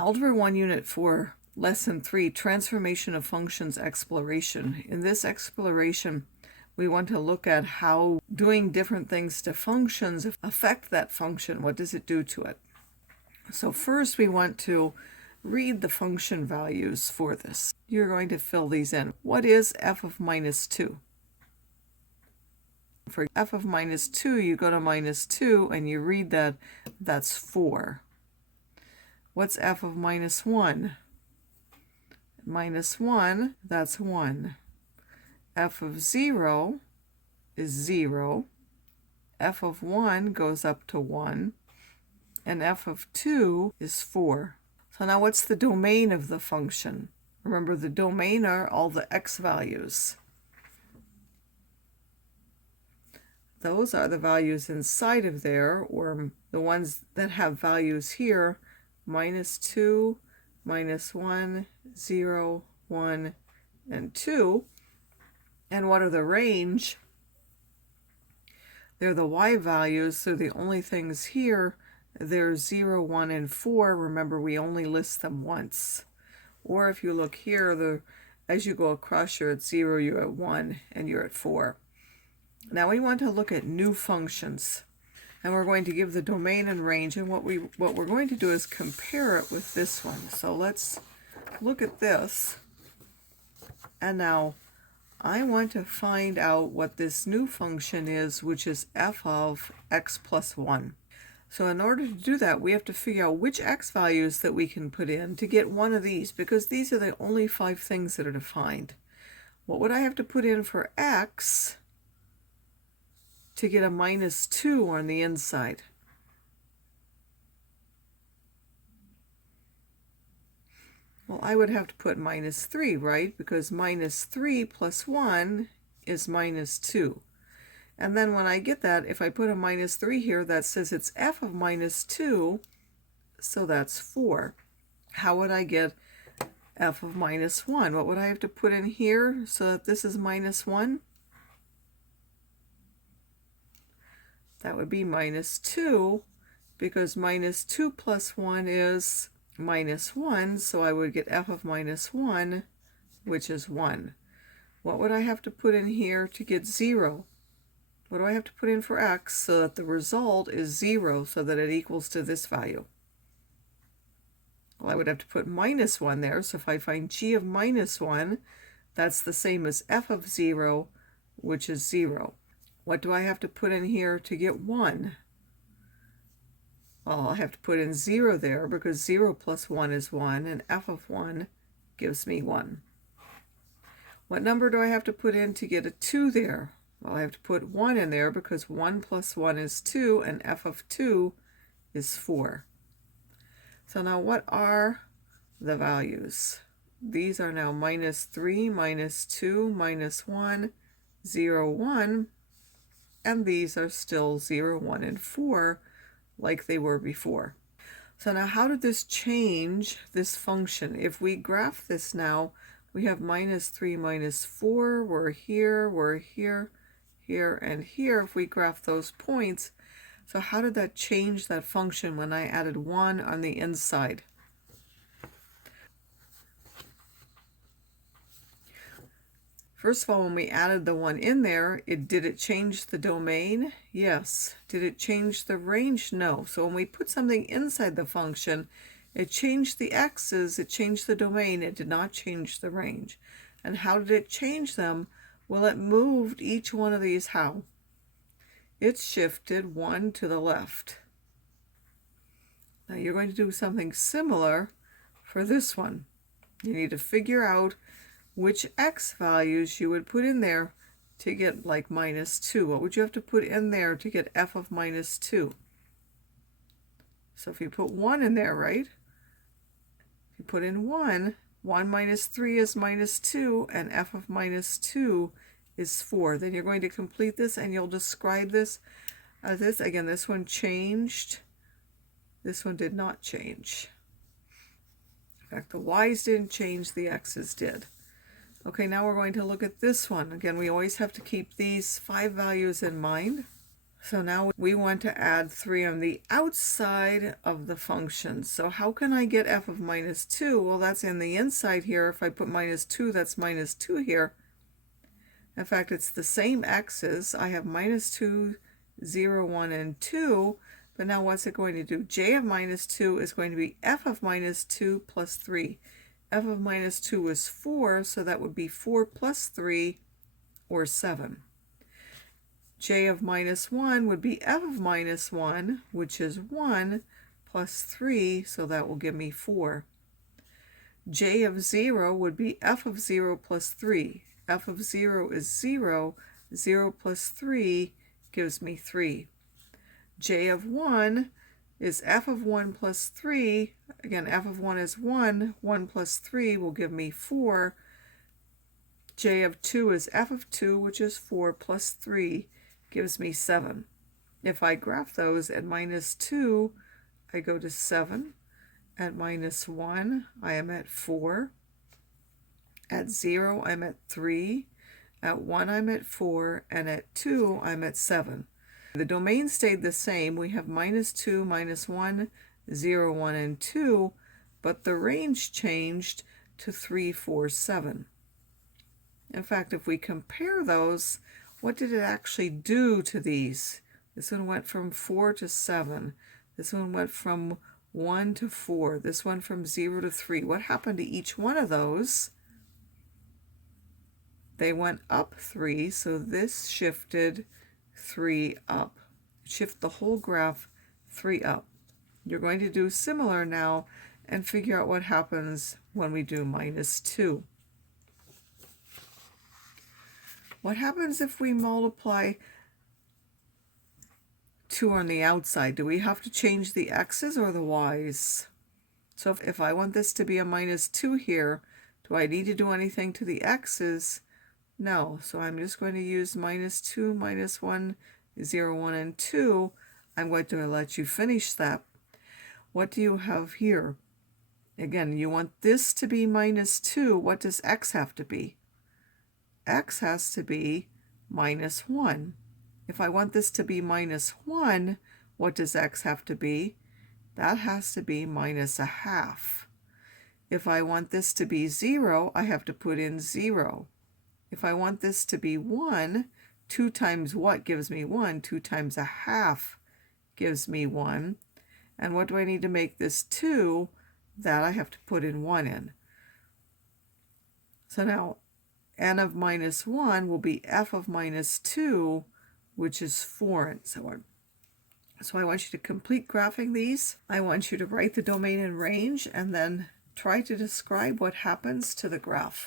Algebra 1 Unit 4, Lesson 3, Transformation of Functions Exploration. In this exploration, we want to look at how doing different things to functions affect that function. What does it do to it? So first we want to read the function values for this. You're going to fill these in. What is f of minus 2? For f of minus 2, you go to minus 2 and you read that. That's 4. What's f of minus 1? Minus 1, that's 1. F of 0 is 0. F of 1 goes up to 1. And f of 2 is 4. So now what's the domain of the function? Remember, the domain are all the x values. Those are the values inside of there, or the ones that have values here. Minus 2, minus 1, 0, 1, and 2. And what are the range? They're the y values, so the only things here, they're 0, 1, and 4. Remember, we only list them once. Or if you look here, as you go across, you're at 0, you're at 1, and you're at 4. Now we want to look at new functions. And we're going to give the domain and range, and what we're going to do is compare it with this one. So let's look at this. And now I want to find out what this new function is, which is f of x plus 1. So in order to do that, we have to figure out which x values that we can put in to get one of these, because these are the only 5 things that are defined. What would I have to put in for x to get a minus 2 on the inside? Well, I would have to put minus 3, right? Because minus 3 plus 1 is minus 2. And then when I get that, if I put a minus 3 here, that says it's f of minus 2, so that's 4. How would I get f of minus 1? What would I have to put in here so that this is minus 1? That would be minus 2, because minus 2 plus 1 is minus 1, so I would get f of minus 1, which is 1. What would I have to put in here to get 0? What do I have to put in for x so that the result is 0, so that it equals to this value? Well, I would have to put minus 1 there, so if I find g of minus 1, that's the same as f of 0, which is 0. What do I have to put in here to get 1? Well, I'll have to put in 0 there, because 0 plus 1 is 1, and f of 1 gives me 1. What number do I have to put in to get a 2 there? Well, I have to put 1 in there, because 1 plus 1 is 2, and f of 2 is 4. So now what are the values? These are now minus 3, minus 2, minus 1, 0, 1, and these are still 0, 1, and 4 like they were before. So now how did this change this function? If we graph this now, we have minus 3, minus 4, we're here, here, and here if we graph those points. So how did that change that function when I added 1 on the inside? First of all, when we added the 1 in there, did it change the domain? Yes. Did it change the range? No. So when we put something inside the function, it changed the x's, it changed the domain, it did not change the range. And how did it change them? Well, it moved each one of these how? It shifted 1 to the left. Now you're going to do something similar for this one. You need to figure out which x values you would put in there to get like minus 2. What would you have to put in there to get f of minus 2? So if you put 1 in there, right? If you put in 1, 1 minus 3 is minus 2, and f of minus 2 is 4. Then you're going to complete this, and you'll describe this as this. Again, this one changed. This one did not change. In fact, the y's didn't change, the x's did. Okay, now we're going to look at this one. Again, we always have to keep these 5 values in mind. So now we want to add 3 on the outside of the function. So how can I get f of minus 2? Well, that's in the inside here. If I put minus 2, that's minus 2 here. In fact, it's the same x's. I have minus 2, 0, 1, and 2. But now what's it going to do? J of minus 2 is going to be f of minus 2 plus 3. F of minus 2 is 4, so that would be 4 plus 3, or 7. J of minus 1 would be f of minus 1, which is 1, plus 3, so that will give me 4. J of 0 would be f of 0 plus 3. F of 0 is 0. 0 plus 3 gives me 3. J of 1 is f of 1 plus 3. Again, f of 1 is 1. 1 plus 3 will give me 4. J of 2 is f of 2, which is 4 plus 3 gives me 7. If I graph those at minus 2, I go to 7. At minus 1, I am at 4. At 0, I'm at 3. At 1, I'm at 4. And at 2, I'm at 7. The domain stayed the same. We have minus 2, minus 1, 0, 1, and 2. But the range changed to 3, 4, 7. In fact, if we compare those, what did it actually do to these? This one went from 4 to 7. This one went from 1 to 4. This one from 0 to 3. What happened to each one of those? They went up 3, so this shifted 3 up. Shift the whole graph 3 up. You're going to do similar now and figure out what happens when we do minus 2. What happens if we multiply 2 on the outside? Do we have to change the x's or the y's? So if I want this to be a minus 2 here, do I need to do anything to the x's? No. So I'm just going to use minus 2, minus 1, 0, 1, and 2. I'm going to let you finish that. What do you have here? Again, you want this to be minus 2. What does x have to be? X has to be minus 1. If I want this to be minus 1, what does x have to be? That has to be minus a half. If I want this to be 0, I have to put in 0. If I want this to be 1, 2 times what gives me 1? 2 times a half gives me 1. And what do I need to make this 2? That I have to put in 1 in. So now n of minus 1 will be f of minus 2, which is 4, and so on. So I want you to complete graphing these. I want you to write the domain and range and then try to describe what happens to the graph.